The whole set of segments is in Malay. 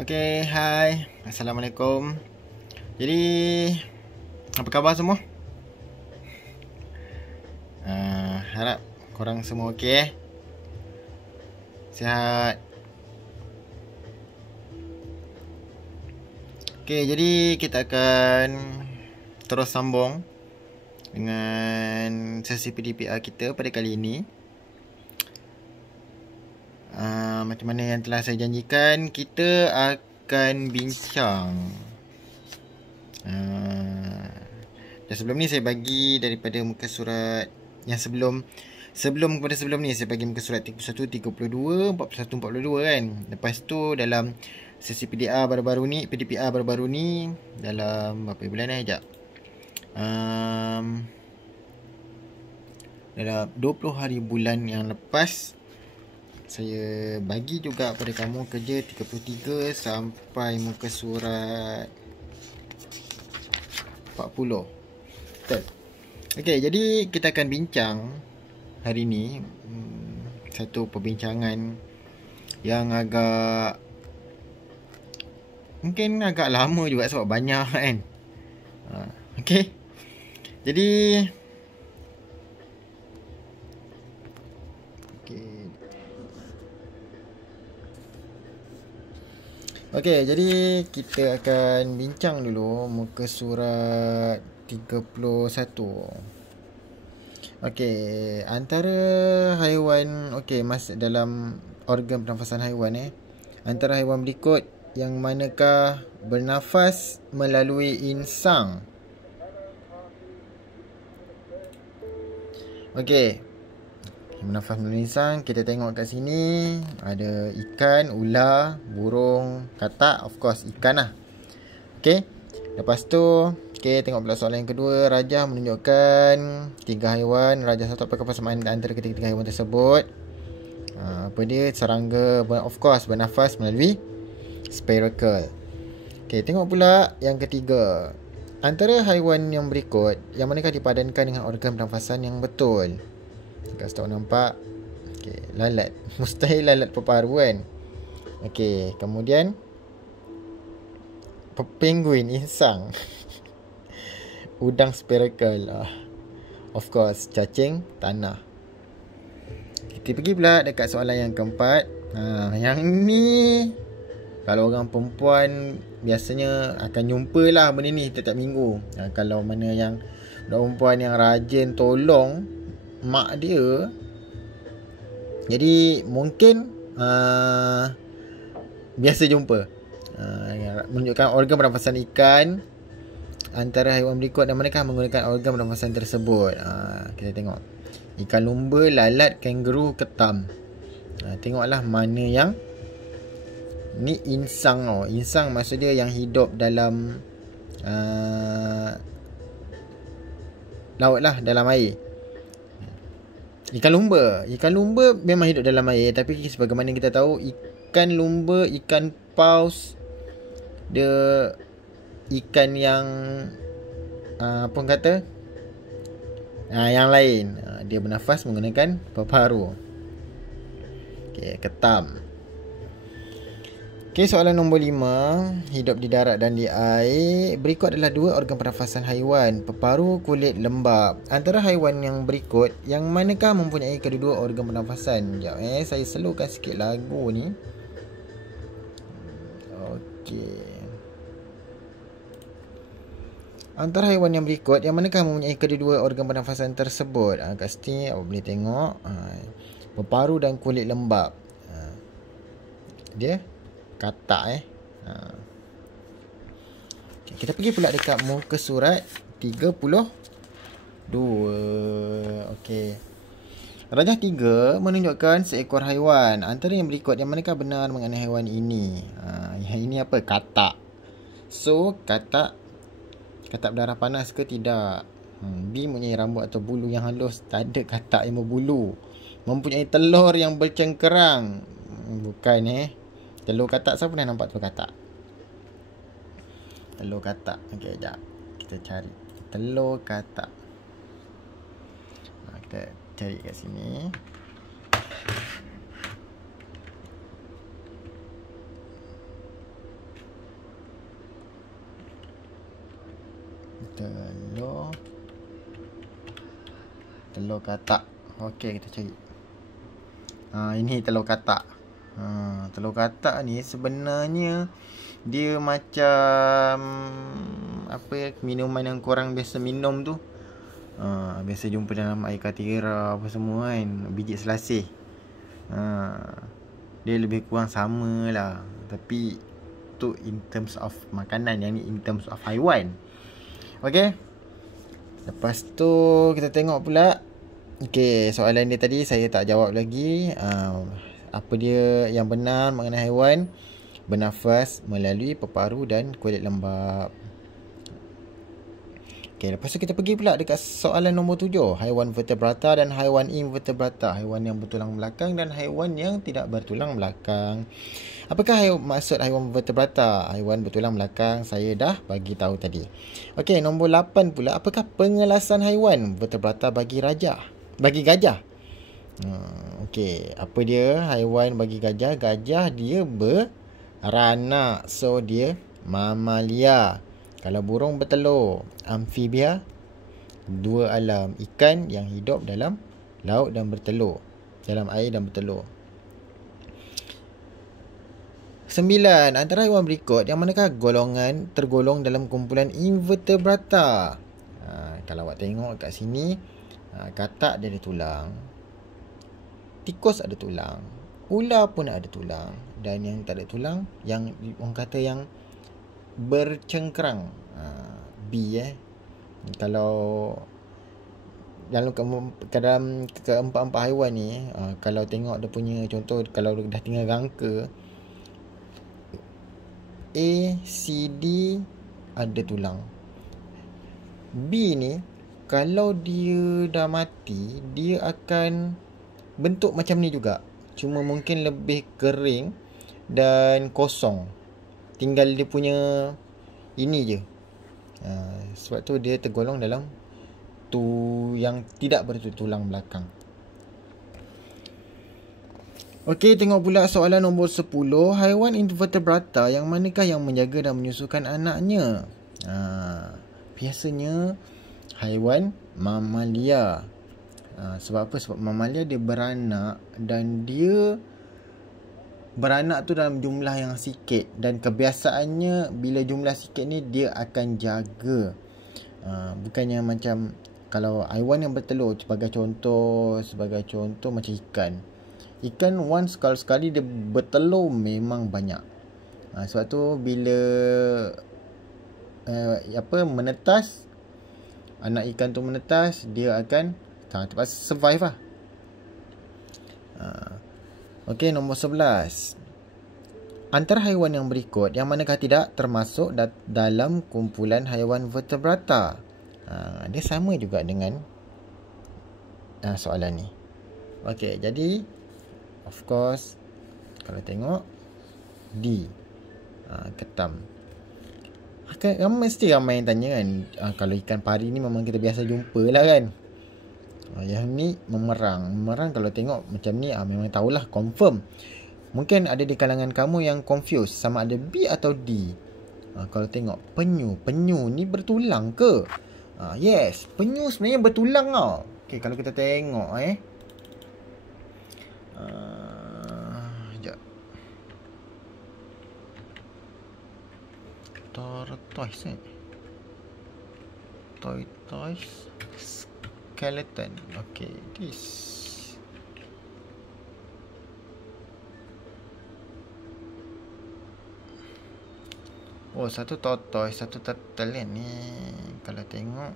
Okay, hai. Assalamualaikum. Jadi, apa khabar semua? Harap korang semua okey Sihat. Okay, jadi kita akan terus sambung dengan sesi PDPR kita pada kali ini. Macam mana yang telah saya janjikan, kita akan bincang. Dan sebelum ni saya bagi daripada muka surat yang sebelum ni saya bagi muka surat 31, 32, 41, 42 kan. Lepas tu dalam sesi PDPR baru-baru ni dalam berapa bulan sekejap. Dalam 20 hari bulan yang lepas saya bagi juga pada kamu kerja 33 sampai muka surat 40. Betul. Okey, jadi kita akan bincang hari ni satu perbincangan yang mungkin agak lama juga sebab banyak kan. Okey. Jadi Okey, jadi kita akan bincang dulu muka surat 31. Okey, antara haiwan, masuk dalam organ pernafasan haiwan antara haiwan berikut yang manakah bernafas melalui insang? Okey. Bernafas melalui insang, kita tengok kat sini ada ikan, ular, burung, katak, of course ikan lah. Okey. Lepas tu, tengok pula soalan yang kedua. Rajah menunjukkan 3 haiwan. Rajah satu, apakah persamaan antara ketiga haiwan tersebut? Apa dia? Serangga, of course bernafas melalui spiracle. Okey, tengok pula yang ketiga. Antara haiwan yang berikut, yang manakah dipadankan dengan organ pernafasan yang betul? Kat situ nampak. Okey, lalat. Mustahil lalat peparu kan. Okey, kemudian penguin, insang. Udang spherical. Of course, cacing tanah. Kita pergi pula dekat soalan yang keempat. Yang ni kalau orang perempuan biasanya akan jumpa lah benda ni setiap minggu. Kalau mana yang perempuan yang rajin tolong mak dia, jadi mungkin biasa jumpa. Menunjukkan organ pernafasan ikan antara haiwan berikut dan manakah menggunakan organ pernafasan tersebut. Kita tengok ikan lumba, lalat, kangaroo, ketam. Tengoklah mana yang ni insang. Insang maksud dia yang hidup dalam laut lah, dalam air. Ikan lumba memang hidup dalam air, tapi sebagaimana kita tahu ikan lumba, ikan paus, dia ikan yang apa kata, yang lain, dia bernafas menggunakan paru-paru. Okey, ketam. Okey, soalan nombor 5. Hidup di darat dan di air. Berikut adalah 2 organ pernafasan haiwan: peparu, kulit lembap. Antara haiwan yang berikut, yang manakah mempunyai kedua-dua organ pernafasan? Sekejap saya slowkan sikit lagu ni. Okey. Antara haiwan yang berikut, yang manakah mempunyai kedua-dua organ pernafasan tersebut? Kat sini awak boleh tengok peparu dan kulit lembap. Dia katak okay, kita pergi pula dekat muka surat 32. Okey. Rajah 3 menunjukkan seekor haiwan. Antara yang berikut, yang manakah benar mengenai haiwan ini? Yang ini apa? Katak. So, katak berdarah panas ke tidak? B, mempunyai rambut atau bulu yang halus. Tak ada katak yang berbulu. Mempunyai telur yang bercengkerang. Bukan telur katak. Siapa pernah nampak telur katak? Telur katak. Okey, sekejap. Kita cari telur katak. Kita cari kat sini. Telur katak. Okey, kita cari. Ini telur katak. Telur katak ni sebenarnya dia macam apa ya, minuman yang korang biasa minum tu. Biasa jumpa dalam air katira apa semua kan, biji selasih. Dia lebih kurang sama lah. Tapi tu in terms of makanan, yang ni in terms of haiwan. Okay. Lepas tu kita tengok pula. Okay, soalan dia tadi saya tak jawab lagi. Apa dia yang benar mengenai haiwan? Bernafas melalui peparu dan kulit lembab. Okay, lepas tu kita pergi pula dekat soalan nombor 7. Haiwan vertebrata dan haiwan invertebrata. Haiwan yang bertulang belakang dan haiwan yang tidak bertulang belakang. Apakah maksud haiwan vertebrata? Haiwan bertulang belakang saya dah bagi tahu tadi. Okey, nombor 8 pula. Apakah pengelasan haiwan vertebrata bagi gajah? Okey, apa dia haiwan bagi gajah? Gajah dia beranak. So dia mamalia. Kalau burung bertelur, amfibia. Dua alam, ikan yang hidup dalam laut dan bertelur, dalam air dan bertelur. 9. Antara haiwan berikut, yang manakah tergolong dalam kumpulan invertebrata? Kalau awak tengok kat sini, katak dia ada tulang, tikus ada tulang, ular pun ada tulang, dan yang tak ada tulang, yang orang kata yang bercengkerang, bee. Kalau dalam keempat-empat haiwan ni, kalau tengok dia punya contoh, kalau dah tinggal rangka, A, C, D ada tulang. B ni, kalau dia dah mati, dia akan bentuk macam ni juga. Cuma mungkin lebih kering dan kosong. Tinggal dia punya ini je. Sebab tu dia tergolong dalam yang tidak bertulang belakang. Okey, tengok pula soalan nombor 10. Haiwan invertebrata yang manakah yang menjaga dan menyusukan anaknya? Biasanya haiwan mamalia. Sebab apa? Sebab mamalia dia beranak, dan dia beranak tu dalam jumlah yang sikit, dan kebiasaannya bila jumlah sikit ni dia akan jaga. Bukannya macam kalau haiwan yang bertelur, sebagai contoh macam ikan. Ikan once sekali dia bertelur memang banyak. Sebab tu bila menetas, anak ikan tu menetas, dia akan terpaksa survive lah. Okey, nombor 11. Antara haiwan yang berikut, yang manakah tidak termasuk dalam kumpulan haiwan vertebrata? Dia sama juga dengan soalan ni. Okey, jadi of course kalau tengok D, ketam. Mesti ramai yang tanya kan, kalau ikan pari ni memang kita biasa jumpa lah kan. Yang ni memerang. Kalau tengok macam ni, memang tahulah, confirm. Mungkin ada di kalangan kamu yang confused sama ada B atau D. Kalau tengok penyu ni bertulang ke? Yes, penyu sebenarnya bertulang tau. Okay, kalau kita tengok sekejap. Tortoise skeleton. Okay, this. Satu tortoise, satu turtle kan ni. Kalau tengok,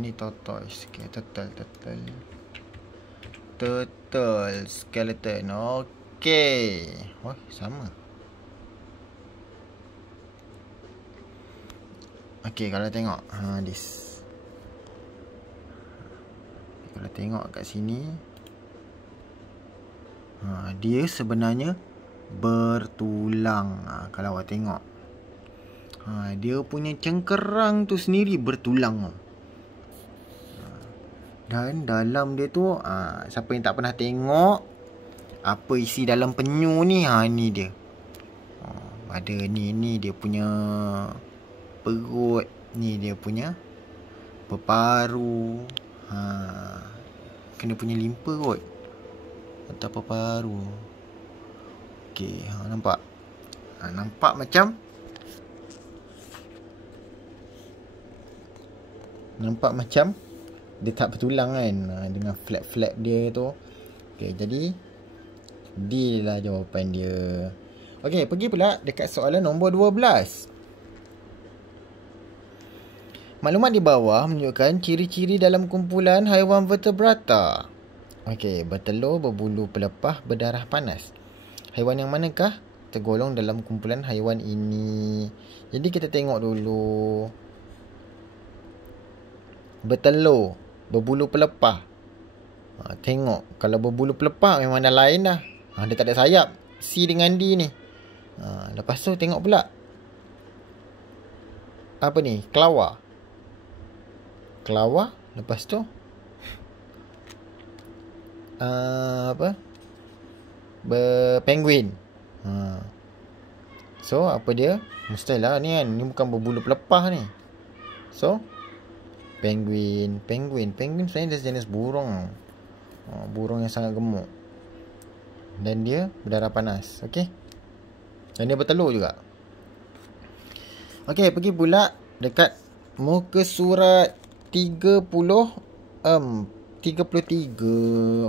ni tortoise. Okay, turtle skeleton. Okay. Sama. Okay, kalau tengok this. Kalau tengok kat sini, dia sebenarnya bertulang. Kalau awak tengok, dia punya cengkerang tu sendiri bertulang. Dan dalam dia tu, siapa yang tak pernah tengok apa isi dalam penyu ni, ni dia. Ada ni dia punya perut, Ni dia punya peparu. Kena punya limpa kot. Atau peparu. Okey, nampak? Nampak macam dia tak bertulang kan, dengan flap-flap dia tu. Okey, jadi D lah jawapan dia. Okey, pergi pula dekat soalan nombor 12. Maklumat di bawah menunjukkan ciri-ciri dalam kumpulan haiwan vertebrata. Okey, bertelur, berbulu pelepah, berdarah panas. Haiwan yang manakah tergolong dalam kumpulan haiwan ini? Jadi kita tengok dulu. Bertelur, berbulu pelepah. Tengok, kalau berbulu pelepah memang dah lain dah. Dia tak ada sayap. C dengan D ni. Lepas tu tengok pula. Apa ni? Kelawar. Lepas tu penguin. So apa dia? Mustahil lah ni kan. Ni bukan berbulu pelepah ni. So penguin sebenarnya dia sejenis burung. Burung yang sangat gemuk. Dan dia berdarah panas. Okey. Dan dia bertelur juga. Okey, pergi pula dekat muka surat 33.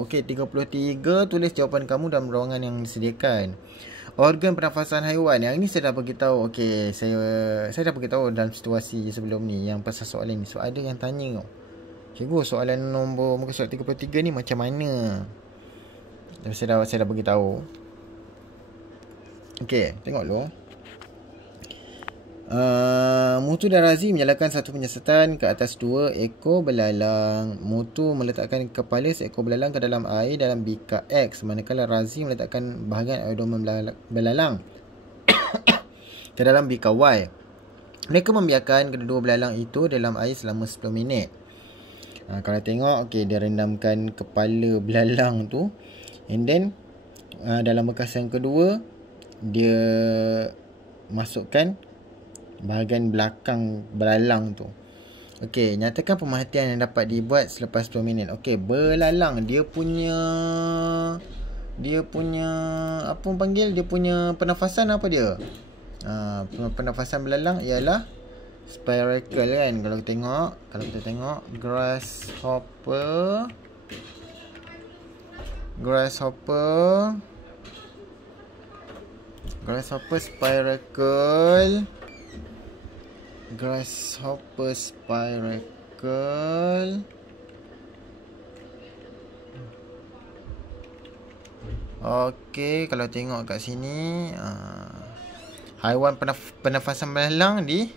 Okey, 33, tulis jawapan kamu dalam ruangan yang disediakan. Organ pernafasan haiwan. Yang ni saya dah beritahu. Okey, saya dah beritahu dalam situasi sebelum ni yang pasal soalan ni. So ada yang tanya, cikgu, soalan nombor muka surat 33 ni macam mana? Saya dah beritahu. Okey, tengok dulu. Mutu dan Razi menyalakan satu penyiasatan ke atas dua ekor belalang. Mutu meletakkan kepala seekor belalang ke dalam air dalam bika X, manakala Razi meletakkan bahagian abdomen belalang ke dalam bika Y. Mereka membiarkan kedua belalang itu dalam air selama 10 minit. Kalau tengok, okey, dia rendamkan kepala belalang tu, and then dalam bekas yang kedua dia masukkan bahagian belakang belalang tu. Okey, nyatakan pemerhatian yang dapat dibuat selepas 10 minit. Okey, belalang dia punya apa orang panggil, dia punya pernafasan apa dia? Pernafasan belalang ialah spiral kan. Kalau kita tengok grasshopper spiral. Grasshopper spiral. Okey, kalau tengok kat sini, haiwan pernafasan belalang di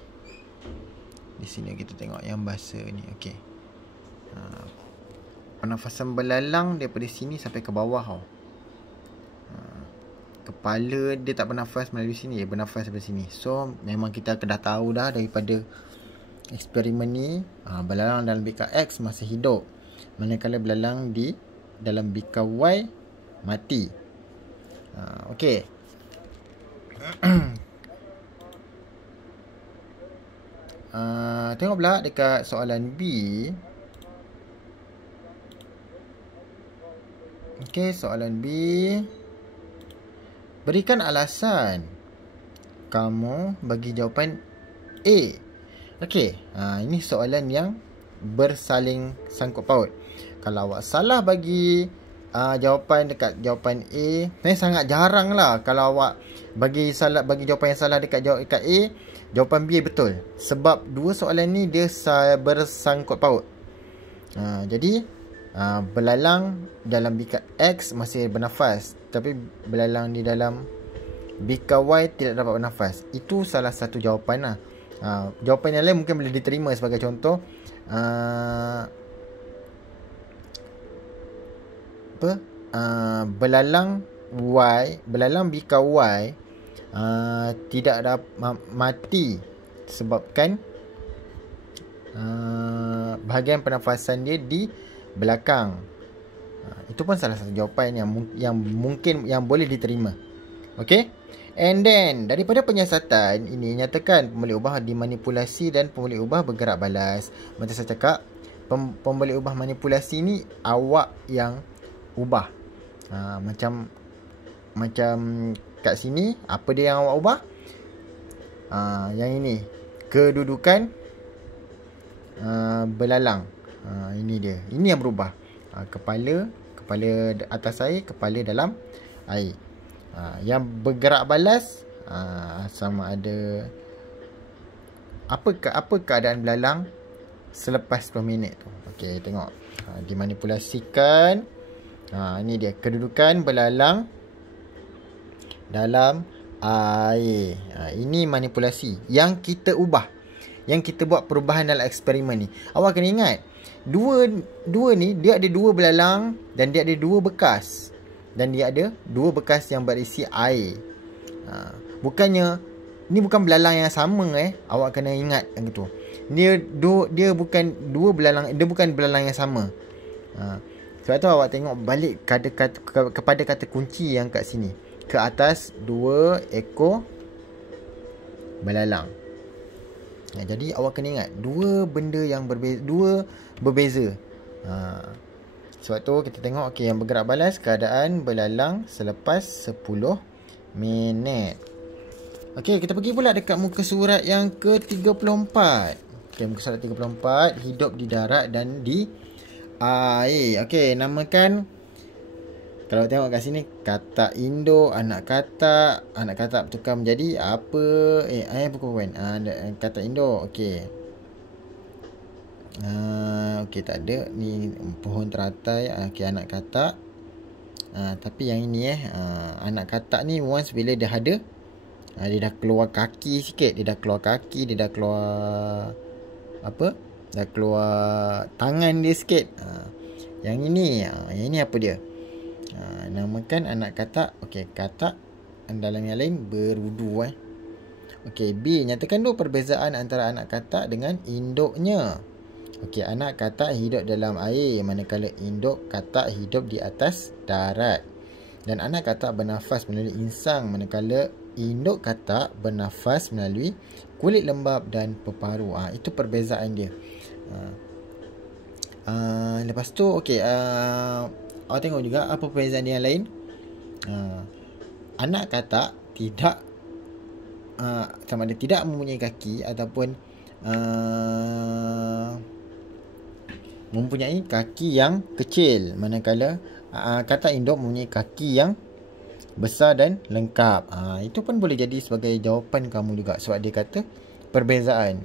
sini kita tengok yang bahasa ni. Okey. Pernafasan belalang daripada sini sampai ke bawah tau. Kepala dia tak bernafas melalui sini, dia bernafas dari sini. So memang kita dah tahu dah daripada eksperimen ni, belalang dalam bika X masih hidup, manakala belalang di dalam bika Y mati. Okey. Tengok pula dekat soalan B. Okey, soalan B. Berikan alasan kamu bagi jawapan A. Okey, ini soalan yang bersaling sangkut paut. Kalau awak salah bagi jawapan dekat jawapan A, sangat jarang lah kalau awak bagi jawapan yang salah dekat A, jawapan B betul. Sebab dua soalan ni dia bersangkut paut. Jadi belalang dalam bika X masih bernafas, tapi belalang di dalam bika Y tidak dapat bernafas. Itu salah satu jawapan lah. Jawapan yang lain mungkin boleh diterima. Sebagai contoh, belalang bika Y tidak dapat mati sebabkan bahagian pernafasan dia di belakang. Itu pun salah satu jawapan yang mungkin yang boleh diterima. Okey, And then, daripada penyiasatan ini nyatakan pembalik ubah dimanipulasi dan pembalik ubah bergerak balas. Macam saya cakap, pembalik ubah manipulasi ni awak yang ubah. Macam kat sini, apa dia yang awak ubah? Yang ini, kedudukan belalang. Ini dia. Ini yang berubah. Kepala atas air, kepala dalam air. Yang bergerak balas, sama ada apa keadaan belalang selepas 10 minit tu. Okey, tengok. Dimanipulasikan. Ini dia kedudukan belalang dalam air. Ini manipulasi yang kita ubah. Yang kita buat perubahan dalam eksperimen ni. Awak kena ingat, dua ni dia ada 2 belalang dan dia ada 2 bekas. Dan dia ada 2 bekas yang berisi air. Bukannya ni bukan belalang yang sama Awak kena ingat yang itu. Dia bukan 2 belalang, dia bukan belalang yang sama. Sebab tu awak tengok balik kepada kata kunci yang kat sini. Ke atas 2 ekor belalang. Jadi awak kena ingat 2 benda yang berbeza. Sebab tu kita tengok yang bergerak balas keadaan belalang selepas 10 minit. Okey, kita pergi pula dekat muka surat yang ke-34. Okey, muka surat 34, hidup di darat dan di air. Okey, namakan, kalau tengok kat sini, katak induk, anak katak bertukar menjadi apa? Bukan. Katak induk. Okey. Okey, tak ada. Ni pohon teratai. Okey, anak katak. Tapi yang ini anak katak ni once bila dia ada, dia dah keluar kaki sikit. Dia dah keluar apa? Dah keluar tangan dia sikit. Yang ini apa dia? Namakan anak katak. Okey, katak dalam yang lain berudu. Okey, B, nyatakan 2 perbezaan antara anak katak dengan induknya. Okey, anak katak hidup dalam air, manakala induk katak hidup di atas darat. Dan anak katak bernafas melalui insang, manakala induk katak bernafas melalui kulit lembab dan peparu. Itu perbezaan dia. Lepas tu, okey, awak tengok juga apa perbezaan yang lain. Anak katak tidak sama ada tidak mempunyai kaki ataupun mempunyai kaki yang kecil, manakala katak induk mempunyai kaki yang besar dan lengkap. Itu pun boleh jadi sebagai jawapan kamu juga, sebab dia kata perbezaan.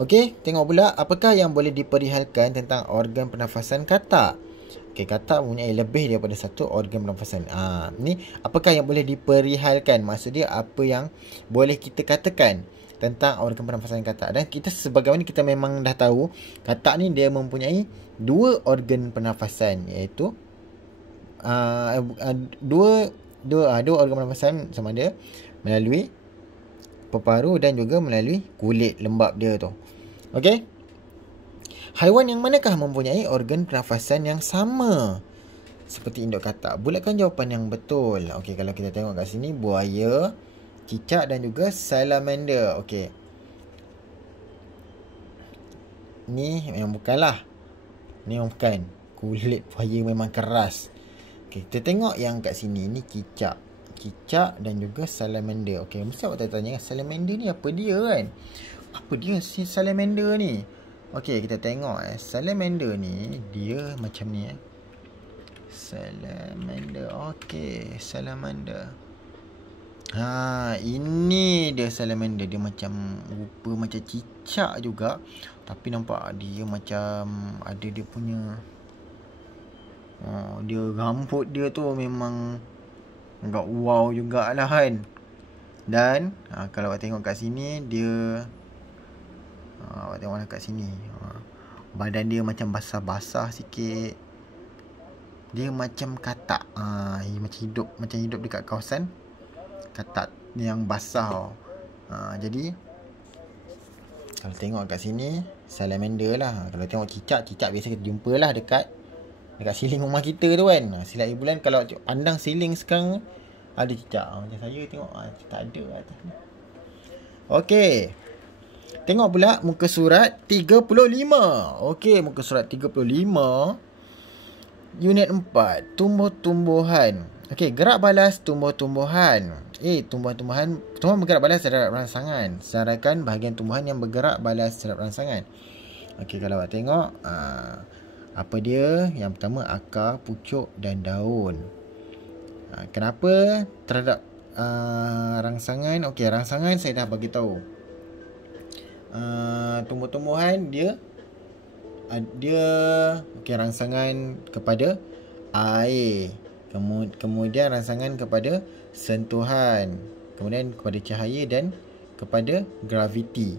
Okey, tengok pula apakah yang boleh diperihalkan tentang organ pernafasan katak. Okey, katak mempunyai lebih daripada satu organ pernafasan. Ni apakah yang boleh diperihalkan? Maksud dia apa yang boleh kita katakan tentang organ pernafasan katak. Dan kita sebagaimana kita memang dah tahu, katak ni dia mempunyai 2 organ pernafasan, iaitu dua organ pernafasan, sama ada melalui peparu dan juga melalui kulit lembab dia tu. Okey. Haiwan yang manakah mempunyai organ pernafasan yang sama seperti induk katak? Bulatkan jawapan yang betul. Okey, kalau kita tengok kat sini, buaya, cicak dan juga salamander. Okey. Ni memang bukanlah. Ni memang bukan. Kulit buaya memang keras. Okey, kita tengok yang kat sini. Ni cicak. Cicak dan juga salamander. Okey, mesti awak tanya, salamander ni apa dia kan? Apa dia si salamander ni? Okey, kita tengok salamander ni dia macam ni Salamander. Okey, salamander. Ini dia salamander. Dia macam rupa macam cicak juga, tapi nampak dia macam ada dia punya dia rambut dia tu memang agak wow jugalah kan. Dan kalau awak tengok kat sini, dia awak tengoklah kat sini, badan dia macam basah-basah sikit. Dia macam katak. Macam hidup dekat kawasan katak yang basah. Jadi kalau tengok kat sini, salamander lah. Kalau tengok cicak biasa kita jumpalah dekat dekat siling rumah kita tu kan. Silat air bulan kalau pandang siling sekarang ada cicak. Macam saya tengok tak ada atas ni. Okey. Tengok pula muka surat 35. Okey, muka surat 35. Unit 4, tumbuh-tumbuhan. Okey, gerak balas tumbuh-tumbuhan. Tumbuhan bergerak balas terhadap rangsangan. Sedangkan bahagian tumbuhan yang bergerak balas terhadap rangsangan. Okey, kalau awak tengok apa dia? Yang pertama akar, pucuk dan daun. Kenapa terhadap rangsangan? Okey, rangsangan saya dah bagi tahu. Tumbuh-tumbuhan dia okey, rangsangan kepada air. Kemudian rangsangan kepada sentuhan, kemudian kepada cahaya dan kepada graviti.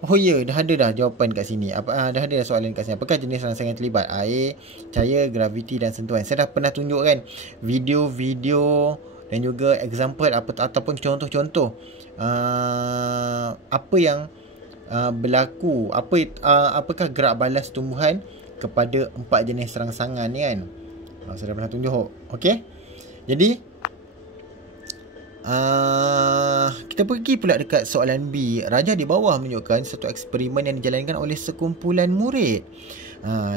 Oh ya, dah ada jawapan kat sini. Dah ada soalan kat sini. Apakah jenis rangsangan terlibat? Air, cahaya, graviti dan sentuhan. Saya dah pernah tunjuk kan video-video dan juga example ataupun contoh-contoh apa yang berlaku, apakah gerak balas tumbuhan kepada 4 jenis rangsangan ni kan. Saya dah pernah tunjuk. Okey. Jadi kita pergi pula dekat soalan B. Rajah di bawah menunjukkan satu eksperimen yang dijalankan oleh sekumpulan murid.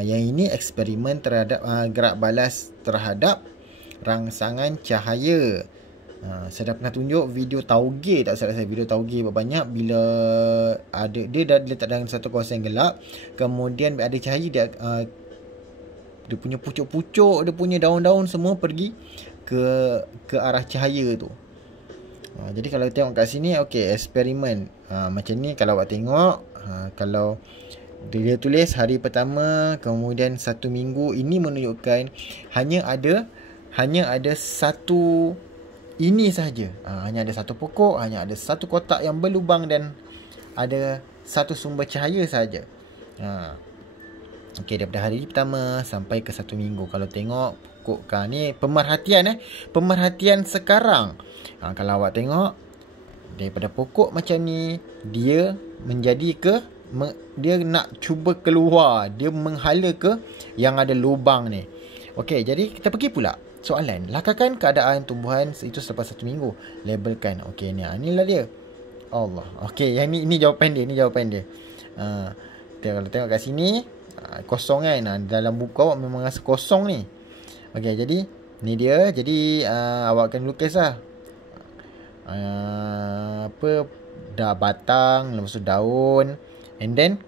Yang ini eksperimen terhadap gerak balas terhadap rangsangan cahaya. Saya dah pernah tunjuk video tauge, tak salah saya, video tauge banyak bila dia dah letak dalam satu kawasan yang gelap, kemudian ada cahaya, dia punya pucuk-pucuk, dia punya daun-daun semua pergi ke arah cahaya tu. Jadi kalau tengok kat sini, okey, eksperimen macam ni. Kalau awak tengok, kalau dia tulis hari pertama, kemudian 1 minggu, ini menunjukkan hanya ada satu ini sahaja. Hanya ada satu pokok, hanya ada satu kotak yang berlubang dan ada satu sumber cahaya sahaja. Okey, daripada hari pertama sampai ke 1 minggu. Kalau tengok pokok ni pemerhatian sekarang. Kalau awak tengok daripada pokok macam ni, dia dia nak cuba keluar, dia menghala ke yang ada lubang ni. Okey, jadi kita pergi pula soalan. Lakarkan keadaan tumbuhan itu selepas 1 minggu. Labelkan. Okey, inilah dia. Allah. Okey, yang ni jawapan dia. Kalau tengok kat sini, kosong kan. Dalam buku awak memang rasa kosong ni. Okey, jadi ni dia. Jadi awak akan lukis lah. Dah batang, lepas tu daun, and then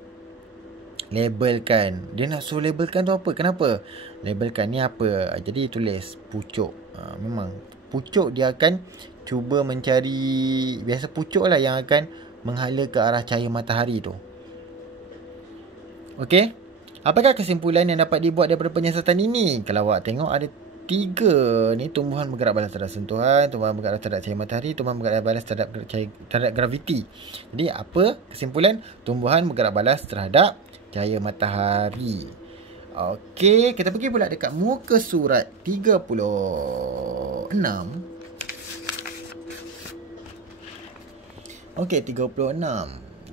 labelkan. Dia nak suruh labelkan tu apa? Kenapa? Labelkan ni apa? Jadi tulis pucuk. Memang pucuk dia akan cuba mencari, biasa pucuk lah yang akan menghala ke arah cahaya matahari tu. Okey. Apakah kesimpulan yang dapat dibuat daripada penyiasatan ini? Kalau awak tengok ada 3 ni, tumbuhan bergerak balas terhadap sentuhan, tumbuhan bergerak terhadap cahaya matahari, tumbuhan bergerak balas terhadap graviti. Jadi apa kesimpulan? Tumbuhan bergerak balas terhadap cahaya matahari. Okey, kita pergi pula dekat muka surat 36. Okey, 36.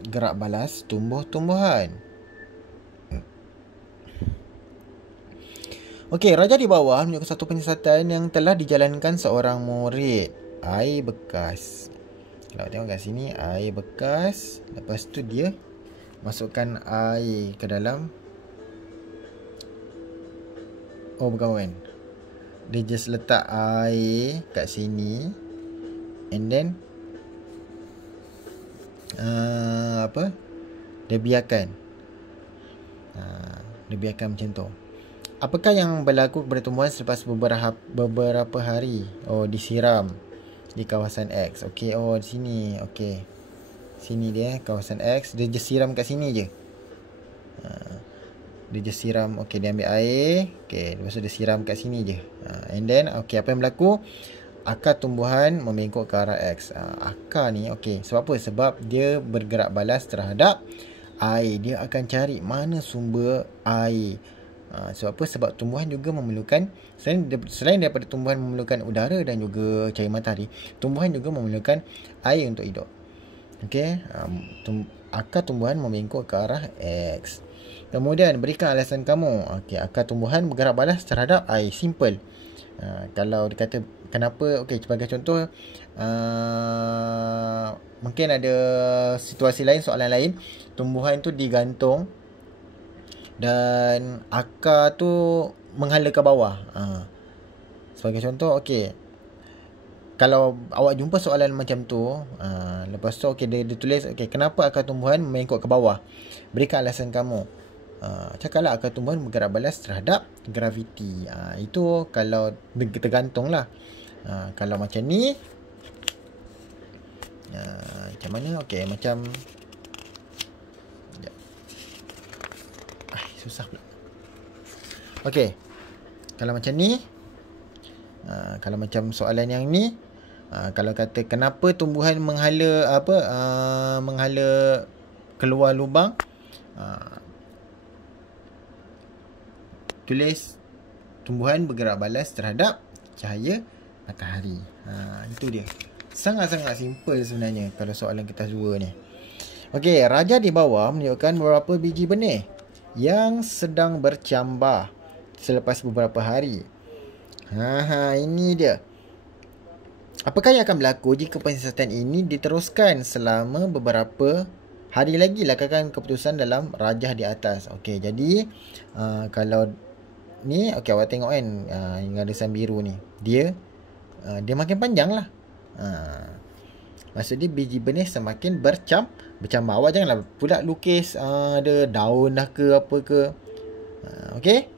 Gerak balas tumbuh-tumbuhan. Okey, raja di bawah menunjukkan satu penyiasatan yang telah dijalankan seorang murid. Air bekas. Kalau tengok kat sini, air bekas. Lepas tu dia masukkan air ke dalam. Oh, bukan kan. Dia just letak air kat sini. And then Dia biarkan. Dia biarkan macam tu. Apakah yang berlaku kepada tumbuhan selepas beberapa hari? Oh, disiram di kawasan X. Okey, di sini. Okey. Sini dia, kawasan X. Dia just siram kat sini je. Dia just siram. Okey, dia ambil air. Okey, lepas tu dia siram kat sini je. And then, okey, apa yang berlaku? Akar tumbuhan membengkok ke arah X. Akar ni, okey. Sebab apa? Sebab dia bergerak balas terhadap air. Dia akan cari mana sumber air. Sebab apa? Sebab tumbuhan juga memerlukan, selain daripada tumbuhan memerlukan udara dan juga cahaya matahari, tumbuhan juga memerlukan air untuk hidup. Okey, akar tumbuhan membengkok ke arah X. Kemudian berikan alasan kamu. Okey, akar tumbuhan bergerak balas terhadap air. Simple. Kalau dikata kenapa, okey, sebagai contoh, mungkin ada situasi lain, soalan lain, tumbuhan tu digantung dan akar tu menghala ke bawah. Sebagai contoh, okey, kalau awak jumpa soalan macam tu, lepas tu okey, dia tulis, okey, kenapa akar tumbuhan mengikut ke bawah? Berikan alasan kamu. Cakaplah akar tumbuhan bergerak balas terhadap graviti. Itu kalau tergantung lah. Kalau macam ni, macam mana? Okey, macam susah pula. Okey, kalau macam ni, kalau macam soalan yang ni, kalau kata kenapa tumbuhan menghala menghala keluar lubang, tulis tumbuhan bergerak balas terhadap cahaya matahari. Itu dia. Sangat-sangat simple sebenarnya kalau soalan kertas 2 ni. Okey, raja di bawah menunjukkan beberapa biji benih yang sedang bercambah selepas beberapa hari. Ini dia. Apakah yang akan berlaku jika pensiasatan ini diteruskan selama beberapa hari lagi? Lakukan keputusan dalam rajah di atas. Okey, jadi kalau ni, okey, awak tengok kan, yang garisan biru ni, dia makin panjang lah. Maksud dia biji benih semakin bercambah. Awak janganlah pula lukis ada daun dah ke apa ke. Okey.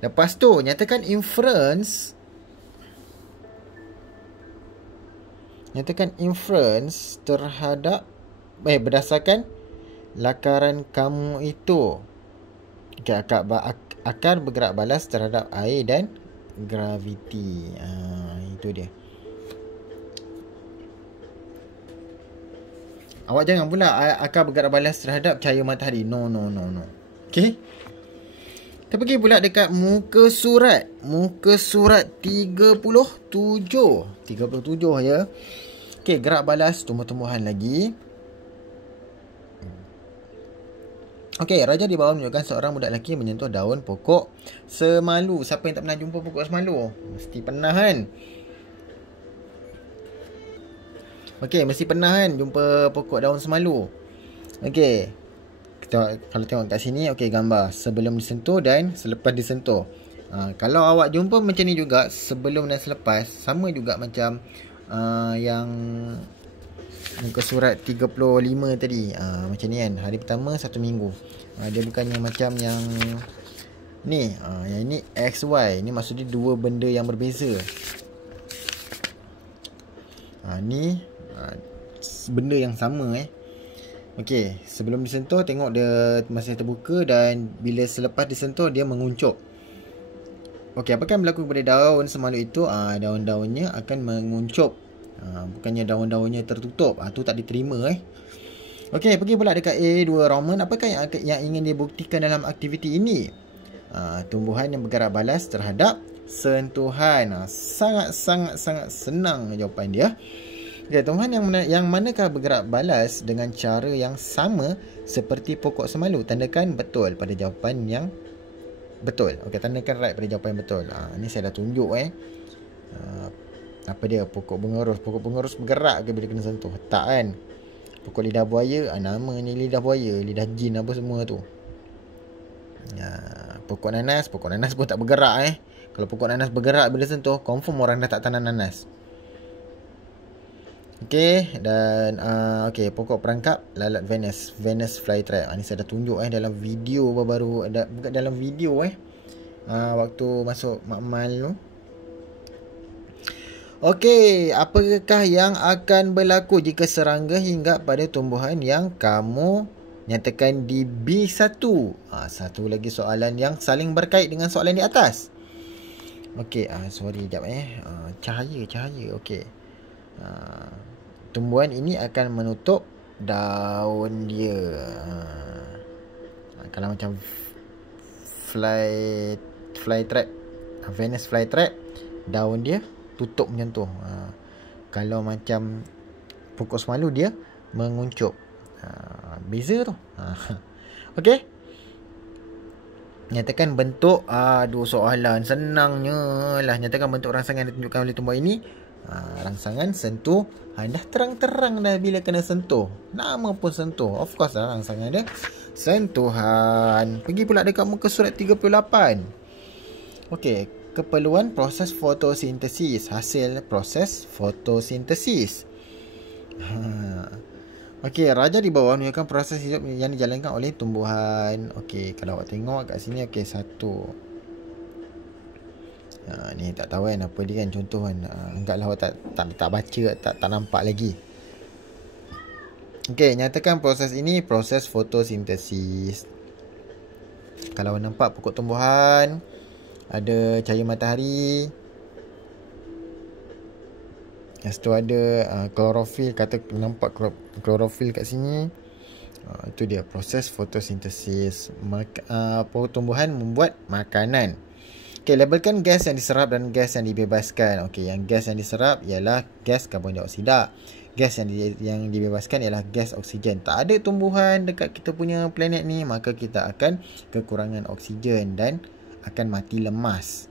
Lepas tu nyatakan inference terhadap berdasarkan lakaran kamu itu. Okey, akar bergerak balas terhadap air dan graviti. Itu dia. Awak jangan pula akar bergerak balas terhadap cahaya matahari. No. Okey. Kita pergi pula dekat muka surat. Muka surat 37. 37 ya. Okey, gerak balas tumbuh-tumbuhan lagi. Okey, raja di bawah menunjukkan seorang budak lelaki menyentuh daun pokok semalu. Siapa yang tak pernah jumpa pokok semalu? Mesti pernah kan? Okey, mesti pernah kan jumpa pokok daun semalu. Okey. Kita kalau tengok kat sini, okey, gambar sebelum disentuh dan selepas disentuh. Kalau awak jumpa macam ni juga, sebelum dan selepas, sama juga macam yang muka surat 35 tadi. Macam ni kan, hari pertama 1 minggu. Dia bukannya macam yang ni. Yang ni XY. Ni maksudnya dua benda yang berbeza. Ni benda yang sama Okey, sebelum disentuh tengok dia masih terbuka dan bila selepas disentuh dia menguncup. Okey, apa yang berlaku kepada daun semalu itu? Daun-daunnya akan menguncup. Bukannya daun-daunnya tertutup. Tu tak diterima Okey, pergi pula dekat A2 Roman. Apakah yang ingin dibuktikan dalam aktiviti ini? Tumbuhan yang bergerak balas terhadap sentuhan. Sangat-sangat senang jawapan dia. Okay, tumbuhan yang manakah bergerak balas dengan cara yang sama seperti pokok semalu? Tandakan betul pada jawapan yang betul. Okey, tandakan right pada jawapan yang betul. Ni saya dah tunjuk apa dia? Pokok pengerus. Pokok pengerus bergerak ke bila kena sentuh? Tak kan? Pokok lidah buaya, nama ni lidah buaya, lidah jin apa semua tu. Pokok nanas pun tak bergerak Kalau pokok nanas bergerak bila sentuh, confirm orang dah tak tanam nanas. Okey, dan okey, pokok perangkap lalat Venus flytrap. Ni saya dah tunjuk dalam video baru-baru, bukan dalam video waktu masuk makmal tu. Okey, apakah yang akan berlaku jika serangga hinggap pada tumbuhan yang kamu nyatakan di B1? Satu lagi soalan yang saling berkait dengan soalan di atas. Okey, sorry sekejap cahaya. Okey. Tumbuhan ini akan menutup daun dia. Kalau macam flytrap, Venus flytrap, daun dia tutup macam tu. Kalau macam pokok semalu, dia menguncup. Beza tu. Okey. Nyatakan bentuk, aduh soalan senangnya lah. Nyatakan bentuk rangsangan yang ditunjukkan oleh tumbuhan ini. Rangsangan sentuh. Dah terang-terang dah bila kena sentuh. Nama pun sentuh. Of course lah rangsangan dia sentuhan. Pergi pula dekat muka surat 38. Okey, keperluan proses fotosintesis. Hasil proses fotosintesis. Okey, raja di bawah menunjukkan proses hidup yang dijalankan oleh tumbuhan. Okey, kalau awak tengok kat sini, okey, satu. Ni tak tahu kan apa dia kan, contoh kan. Enggaklah awak tak baca, tak nampak lagi. Okey, nyatakan proses ini proses fotosintesis. Kalau awak nampak pokok tumbuhan, ada cahaya matahari. Lepas tu ada klorofil, kata nampak klorofil kat sini. Itu dia proses fotosintesis. Tumbuhan membuat makanan. Okey, labelkan gas yang diserap dan gas yang dibebaskan. Okey, yang gas yang diserap ialah gas karbon dioksida. Gas yang dibebaskan ialah gas oksigen. Tak ada tumbuhan dekat kita punya planet ni, maka kita akan kekurangan oksigen dan akan mati lemas.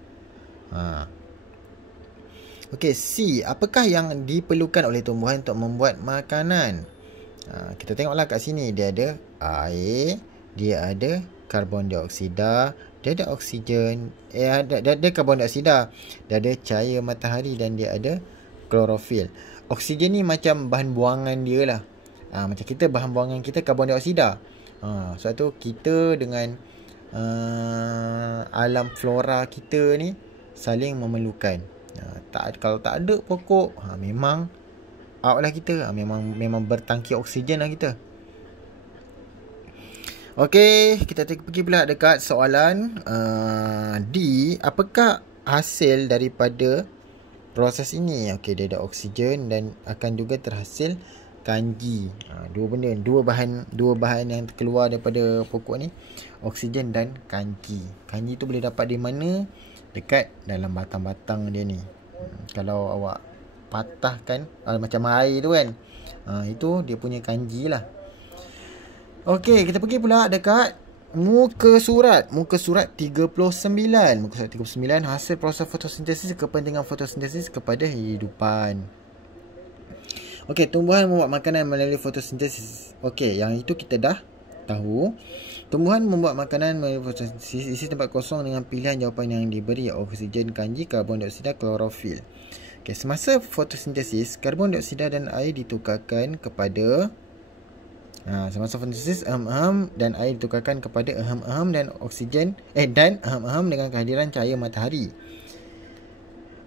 Okey, C. Apakah yang diperlukan oleh tumbuhan untuk membuat makanan? Kita tengoklah kat sini. Dia ada air, dia ada karbon dioksida, dia ada oksigen, dia ada karbon dioksida, dia ada cahaya matahari dan dia ada klorofil. Oksigen ni macam bahan buangan dia lah. Macam kita, bahan buangan kita karbon dioksida. Sebab tu kita dengan alam flora kita ni saling memerlukan. Kalau tak ada pokok, memang out lah kita. Memang bertangki oksigen lah kita. Okey, kita pergi pula dekat soalan D. Apakah hasil daripada proses ini? Okey, dia ada oksigen dan akan juga terhasil kanji. Dua bahan yang keluar daripada pokok ni, oksigen dan kanji. Kanji tu boleh dapat di mana? Dekat dalam batang-batang dia ni. Kalau awak patahkan macam air tu kan, itu dia punya kanji lah. Okey, kita pergi pula dekat muka surat 39. Muka surat 39, hasil proses fotosintesis, kepentingan fotosintesis kepada hidupan. Okey, tumbuhan membuat makanan melalui fotosintesis. Okey, yang itu kita dah tahu. Tumbuhan membuat makanan melalui fotosintesis. Isi tempat kosong dengan pilihan jawapan yang diberi: oksigen, kanji, karbon dioksida, klorofil. Okey, semasa fotosintesis, karbon dioksida dan air ditukarkan kepada semasa fotosintesis, aham-aham dan air ditukarkan kepada aham-aham dan oksigen dan aham-aham dengan kehadiran cahaya matahari.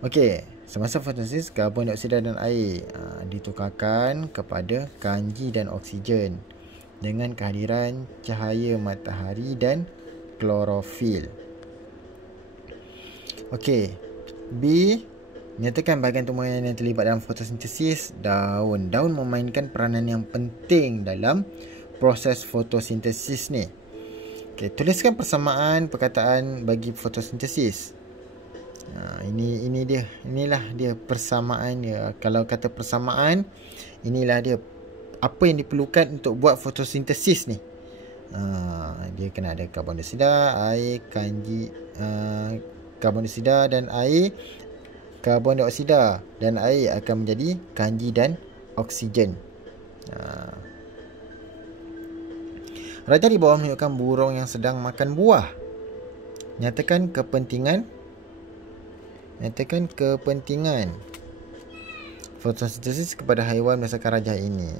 Okey, semasa fotosintesis, karbon dioksida dan air ditukarkan kepada kanji dan oksigen dengan kehadiran cahaya matahari dan klorofil. Okey, B. Nyatakan bahagian tumbuhan yang terlibat dalam fotosintesis. Daun. Daun memainkan peranan yang penting dalam proses fotosintesis ni. Okey, tuliskan persamaan perkataan bagi fotosintesis. Inilah dia persamaan dia. Kalau kata persamaan, inilah dia apa yang diperlukan untuk buat fotosintesis ni. Dia kena ada karbon dioksida, air, kanji, karbon dioksida dan air. Karbon dioksida dan air akan menjadi kanji dan oksigen. Raja di bawah menunjukkan burung yang sedang makan buah. Nyatakan kepentingan fotosintesis kepada haiwan berdasarkan raja ini.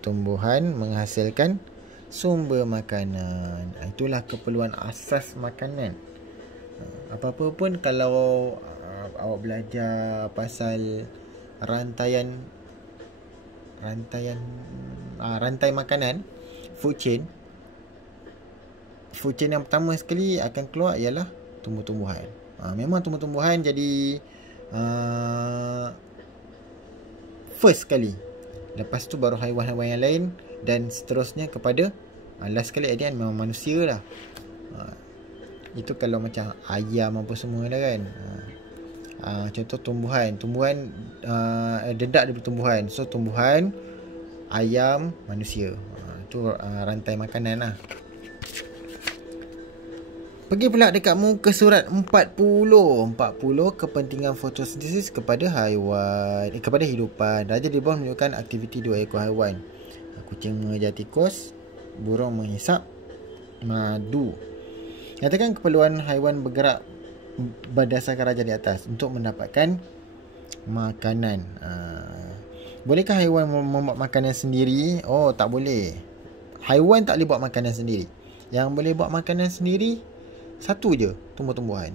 Tumbuhan menghasilkan sumber makanan. Itulah keperluan asas makanan. Apa-apa pun kalau awak belajar pasal rantai makanan, food chain yang pertama sekali akan keluar ialah tumbuh-tumbuhan. Memang tumbuh-tumbuhan jadi first sekali. Lepas tu baru haiwan-haiwan yang lain dan seterusnya kepada last sekali dia memang manusia lah. Itu kalau macam ayam apa semua dah kan. Contoh tumbuhan dedak daripada tumbuhan. So tumbuhan, ayam, manusia. Itu rantai makanan lah. Pergi pula dekat muka surat 40. 40 kepentingan fotosintesis kepada haiwan, kepada hidupan. Raja di bawah menunjukkan aktiviti dua ekor haiwan. Kucing mengejar tikus, burung menghisap madu. Nyatakan keperluan haiwan bergerak berdasarkan raja di atas untuk mendapatkan makanan. Bolehkah haiwan membuat makanan sendiri? Oh, tak boleh. Haiwan tak boleh buat makanan sendiri. Yang boleh buat makanan sendiri satu je, tumbuh-tumbuhan.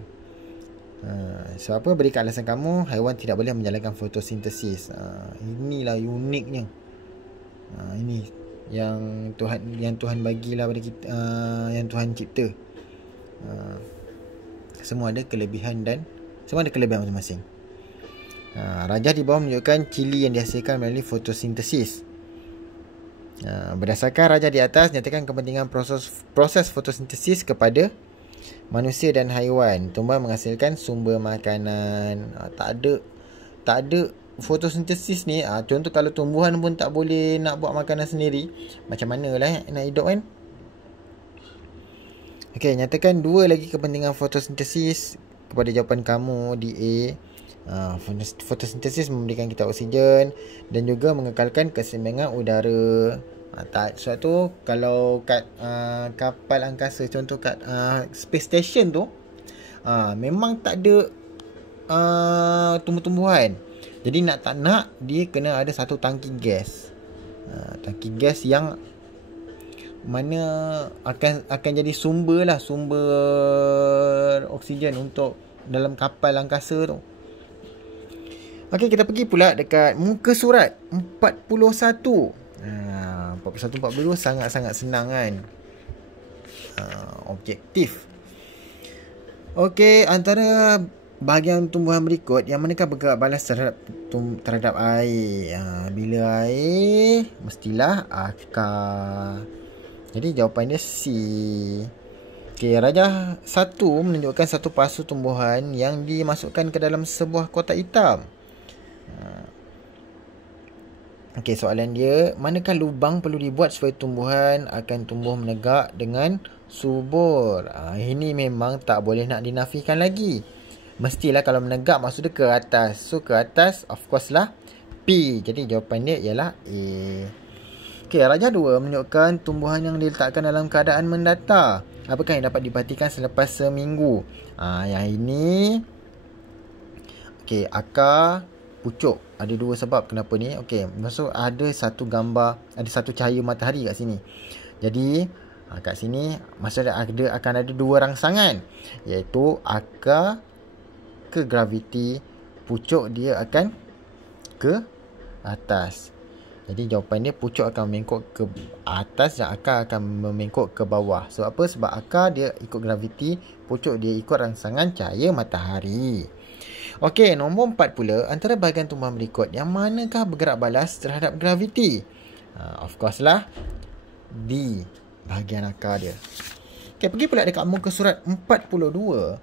Sebab apa? Berikan alasan kamu, haiwan tidak boleh menjalankan fotosintesis. Inilah uniknya. Ini yang Tuhan bagilah pada kita, yang Tuhan cipta. Semua ada kelebihan masing-masing. Rajah di bawah menunjukkan cili yang dihasilkan melalui fotosintesis. Berdasarkan rajah di atas, nyatakan kepentingan proses fotosintesis kepada manusia dan haiwan. Tumbuhan menghasilkan sumber makanan. Tak ada fotosintesis ni. Contoh kalau tumbuhan pun tak boleh nak buat makanan sendiri, macam mana lah nak hidup kan? Okey, nyatakan dua lagi kepentingan fotosintesis kepada jawapan kamu di A. Fotosintesis memberikan kita oksigen dan juga mengekalkan keseimbangan udara. Sebab tu kalau kat kapal angkasa, contoh kat space station tu, memang tak ada tumbuh-tumbuhan. Jadi nak tak nak, dia kena ada satu tangki gas. Tangki gas yang mana akan jadi sumber oksigen untuk dalam kapal angkasa tu. Okey, kita pergi pula dekat muka surat 41. 41-42 sangat-sangat senang kan. Objektif. Okey, antara bahagian tumbuhan berikut, yang manakah bergerak balas terhadap air? Bila air, mestilah akar. Jadi jawapan dia C. Okey, rajah 1 menunjukkan satu pasu tumbuhan yang dimasukkan ke dalam sebuah kotak hitam. Okey, soalan dia, manakah lubang perlu dibuat supaya tumbuhan akan tumbuh menegak dengan subur? Ini memang tak boleh nak dinafikan lagi. Mestilah kalau menegak maksudnya ke atas. So ke atas of course lah P. Jadi jawapan dia ialah A. Okey, rajah 2 menunjukkan tumbuhan yang diletakkan dalam keadaan mendata. Apakah yang dapat diperhatikan selepas seminggu? Yang ini, okey, akar pucuk. Ada dua sebab kenapa ni. Okey, maksud ada satu gambar, ada satu cahaya matahari kat sini. Jadi kat sini maksudnya akan ada dua rangsangan, iaitu akar ke graviti, pucuk dia akan ke atas. Jadi jawapan dia, pucuk akan memengkok ke atas dan akar akan memengkok ke bawah. Sebab apa? Sebab akar dia ikut graviti, pucuk dia ikut rangsangan cahaya matahari. Okey, nombor 4 pula, antara bahagian tumbuhan berikut, yang manakah bergerak balas terhadap graviti? Of course lah D, bahagian akar dia. Okey, pergi pula dekat muka surat 42.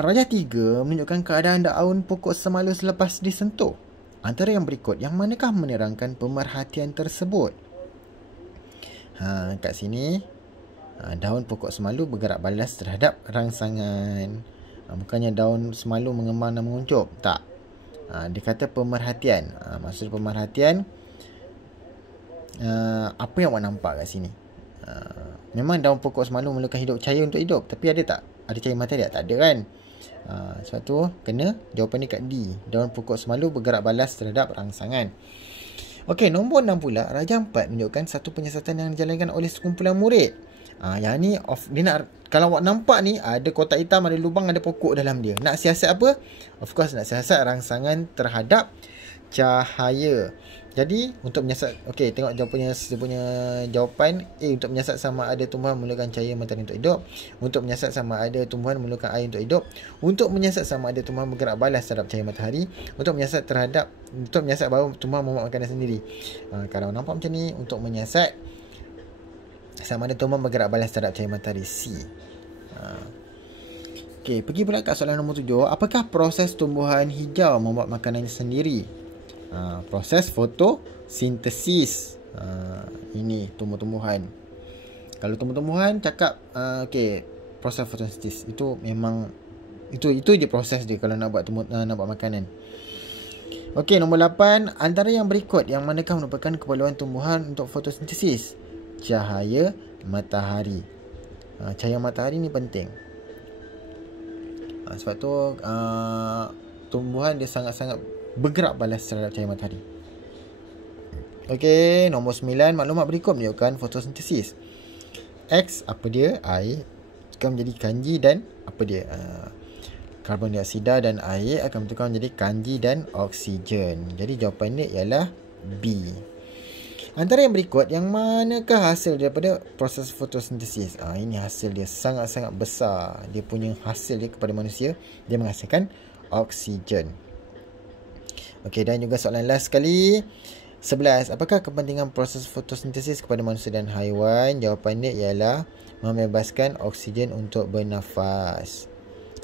Rajah 3 menunjukkan keadaan daun pokok semalu selepas disentuh. Antara yang berikut, yang manakah menerangkan pemerhatian tersebut? Kat sini, daun pokok semalu bergerak balas terhadap rangsangan. Bukannya daun semalu mengembang dan menguncup. Tak. Dia kata pemerhatian. Maksud pemerhatian, apa yang awak nampak kat sini? Memang daun pokok semalu memerlukan cahaya untuk hidup. Tapi ada tak? Ada cahaya matahari? Tak ada kan? Sebab tu kena jawapan ni kat D. Daun pokok semalu bergerak balas terhadap rangsangan. Okey, nombor 6 pula, rajah 4 menunjukkan satu penyiasatan yang dijalankan oleh sekumpulan murid. Yang ni dia nak, kalau awak nampak ni ada kotak hitam, ada lubang, ada pokok dalam dia. Nak siasat apa? Of course nak siasat rangsangan terhadap cahaya. Jadi untuk menyiasat, okey, tengok dia punya jawapan A. Untuk menyiasat sama ada tumbuhan memerlukan cahaya matahari untuk hidup. Untuk menyiasat sama ada tumbuhan memerlukan air untuk hidup. Untuk menyiasat sama ada tumbuhan bergerak balas terhadap cahaya matahari. Untuk menyiasat bahawa tumbuhan membuat makanan sendiri. Kalau nampak macam ni, untuk menyiasat sama ada tumbuhan bergerak balas terhadap cahaya matahari, C. Okey, pergi pula kat soalan nombor 7. Apakah proses tumbuhan hijau membuat makanannya sendiri? Proses fotosintesis. Ini tumbuh-tumbuhan. Kalau tumbuh-tumbuhan cakap okey, proses fotosintesis itu memang itu je proses dia kalau nak buat nak buat makanan. Okey, nombor 8, antara yang berikut yang manakah merupakan keperluan tumbuhan untuk fotosintesis? Cahaya matahari. Cahaya matahari ni penting. Sebab tu tumbuhan dia sangat-sangat bergerak balas terhadap cahaya matahari. Okey, nombor 9, maklumat berikut menunjukkan fotosintesis. X apa dia? Air akan menjadi kanji dan apa dia? Karbon dioksida dan air akan bertukar menjadi kanji dan oksigen. Jadi jawapannya ialah B. Antara yang berikut, yang manakah hasil daripada proses fotosintesis? Ini hasil dia sangat-sangat besar. Dia punya hasil dia kepada manusia, dia menghasilkan oksigen. Okey, dan juga soalan last sekali. 11. Apakah kepentingan proses fotosintesis kepada manusia dan haiwan? Jawapannya ialah membebaskan oksigen untuk bernafas.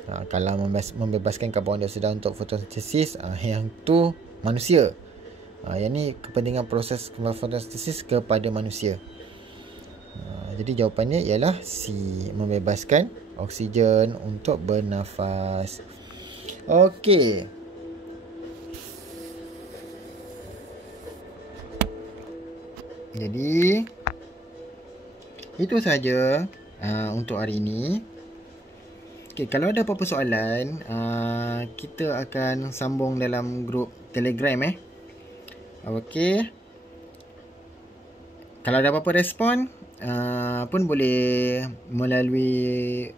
Kalau membebaskan karbon dioksida untuk fotosintesis, yang tu manusia. Yang ni kepentingan proses fotosintesis kepada manusia. Jadi jawapannya ialah C, membebaskan oksigen untuk bernafas. Okey. Jadi itu saja untuk hari ini. Okay, kalau ada apa-apa soalan, kita akan sambung dalam grup Telegram Okey. Kalau ada apa-apa respon, pun boleh melalui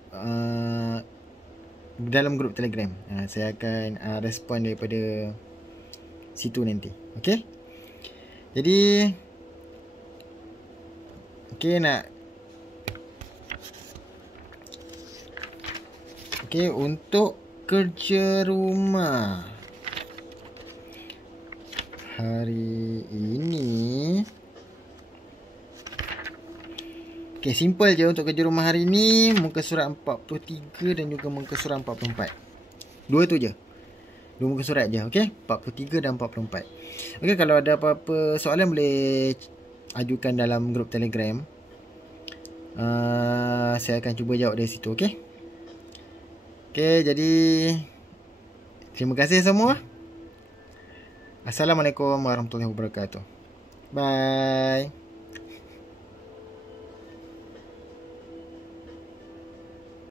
dalam grup Telegram. Saya akan respon daripada situ nanti. Okey. Jadi untuk kerja rumah hari ini. Simple je untuk kerja rumah hari ini. Muka surat 43 dan juga muka surat 44. Dua tu je. Dua muka surat je, 43 dan 44. Kalau ada apa-apa soalan boleh ajukan dalam grup Telegram. Saya akan cuba jawab dari situ, jadi terima kasih semua. Assalamualaikum warahmatullahi wabarakatuh. Bye.